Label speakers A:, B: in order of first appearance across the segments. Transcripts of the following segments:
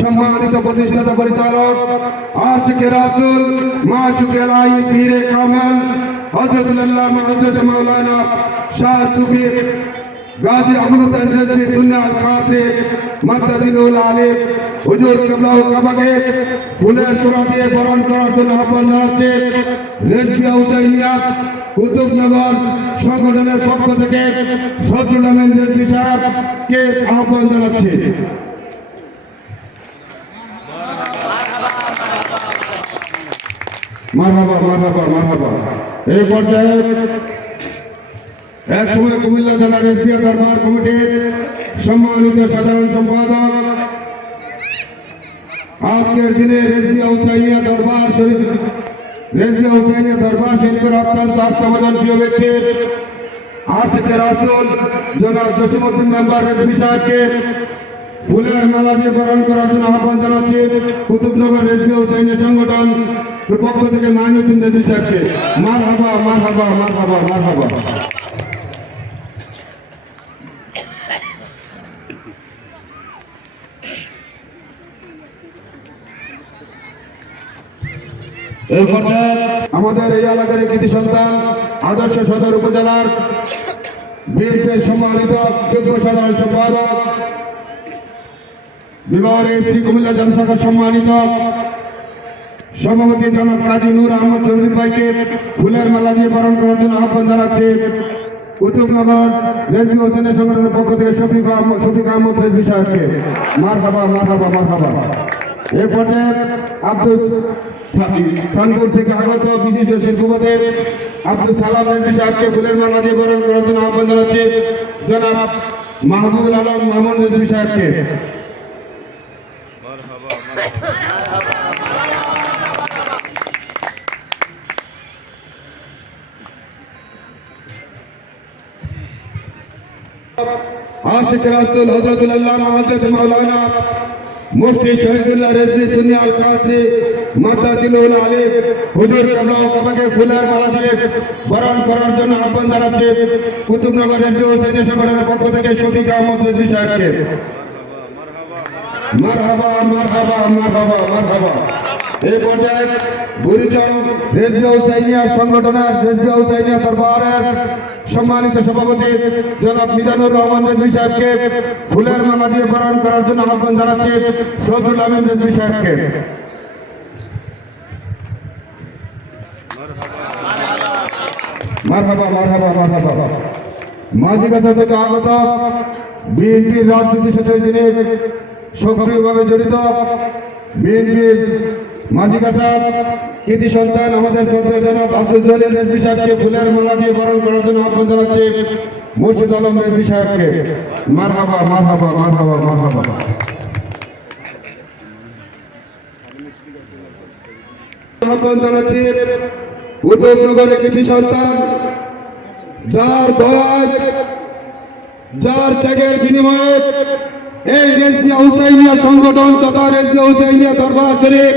A: সম্মানিত প্রতিষ্ঠাতা পরিচালক আশিকে রাসুল মাসুক এলাই পীরে কামেল হজরতুল্লাহ হজরত মাওলানা শাহ সুফি গাজী আবুল হোসেন রেজভি সুন্নাত, খাতরে মাদ্রাজিনুল আলিম হুজুর কেবলাহ কাবাকে ফুলের তোড়া দিয়ে বরণ করার জন্য আহ্বান জানাচ্ছে। রেজভিয়া হুসাইনিয়া কুতুবনগর সংগঠনের পক্ষ থেকে সদরুল আমিন রেজভি সাহেবকে আহ্বান জানাচ্ছে। মারহাবা মারহাবা মারহাবা। এই পর্যায়ে এক সময় কুমিল্লা জেলা রেসিয়া দরবার কমিটির সম্মানিত সাধারণ সম্পাদক। আজকের দিনে রেসিয়া হুসাইনিয়া দরবার শরীফ হুসাইনিয়া দরবার শরীফের অত্যন্ত আস্থাভাজন প্রিয় ব্যক্তি। আশিসে রাসুল জনাব জসিমুদ্দিন মেম্বার রেসবি সাহেবকে। ফুলের মালা দিয়ে বরণ করার জন্য আহ্বান জানাচ্ছি কুতুবনগর রেসবি হুসাইনের সংগঠন পক্ষ থেকে মাইনুদ্দিন রেসবি সাহেবকে মার হাবা মার হাবা মার হাবা মার হাবা এই পর্যায়ে আমাদের এই এলাকার কৃতি সন্তান আদর্শ সদর উপজেলার বিএনপির সম্মানিত যুগ্ম সাধারণ সম্পাদক, বিবাহের এসটি কুমিল্লা জনসভার সম্মানিত সভাপতি জনাব কাজী নূর আহমদ চৌধুরী ভাইকে ফুলের মালা দিয়ে বরণ করার জন্য আহ্বান জানাচ্ছে কুতুবনগর রেজবি হোসেনের সংগঠনের পক্ষ থেকে শফিক আহমদ শফিক আহমদ রেজবি সাহেবকে। মার হাবা মার হাবা মার হাবা এ পর্যায়ে আব্দুল সানপুর থেকে আগত বিশিষ্ট শিল্পপতির আব্দুল সালাম রেজবি সাহেবকে ফুলের মালা দিয়ে বরণ করার জন্য আহ্বান জানাচ্ছে। জনাব মাহবুবুল আলম মামুন রেজবি সাহেবকে। আশিক রাসূল হযরতুল্লাহ হযরত মাওলানা মুফতি শহীদুল্লাহ রেজভি সুন্নি আল কাদরি মাদ্দাজিলুল আলী হুজুর কাবলা কাবাকে ফুলের মালা দিয়ে বরণ করার জন্য আহ্বান জানাচ্ছে কুতুবনগর রেজভি হোসেনের সংগঠনের পক্ষ থেকে শফিক আহমদ রেজভি সাহেবকে। মারহাবা মারহাবা মারহাবা মারহাবা। এই পর্যায়ে বুড়িচং রেজবিয়া হুসাইনিয়া সংগঠনের রেজবিয়া হুসাইনিয়া দরবারের সম্মানিত সভাপতি জনাব মিজানুর রহমান রেজবি সাহেবকে ফুলের মালা দিয়ে বরণ করার জন্য আহ্বান জানাচ্ছি সৌদুল আমিন রেজবি সাহেবকে। মারহাবা মারহাবা মারহাবা। মাঝি আগত বিএনপির রাজনীতির সাথে যিনি সক্রিয়ভাবে জড়িত, বিএনপির মাঝি কাছা কৃতি সন্তান, আমাদের শ্রদ্ধেয় জনাব আব্দুল জলিল রেজবি সাহেবকে ফুলের মালা দিয়ে বরণ করার জন্য আহ্বান জানাচ্ছি মুর্শিদ আলম রেজবি সাহেবকে। মারহাবা মারহাবা মারহাবা মারহাবা। আহ্বান জানাচ্ছি উদ্যোগনগরের কৃতি সন্তান, যার দয়ায়, যার ত্যাগের বিনিময়ে এই রেজদিয়া হুসাইনিয়া সংগঠন তথা রেজদিয়া হুসাইনিয়া দরবার শরীফ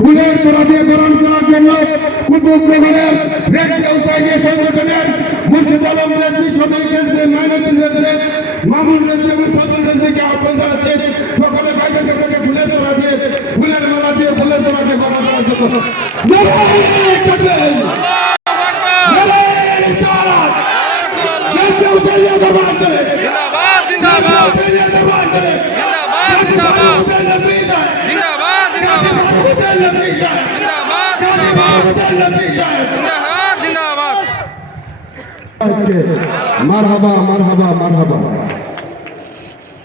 A: ফুলের তোড়া দিয়ে বরণ করার জন্য কুতুব নগরের রেজবি হুসাইনের সংগঠনের মুর্শিদ আলম রেজবি সদর রেজবি মাইনুদ্দিন রেজবি মামুন রেজবি এবং সদর রেজবিকে আহ্বান জানাচ্ছে। সকলে ভাইজান কামাকে ফুলের তোড়া দিয়ে ফুলের মালা দিয়ে ফুলের তোড়া দিয়ে করার জন্য। তাকবীর! মারহাবা মারহাবা মারহাবা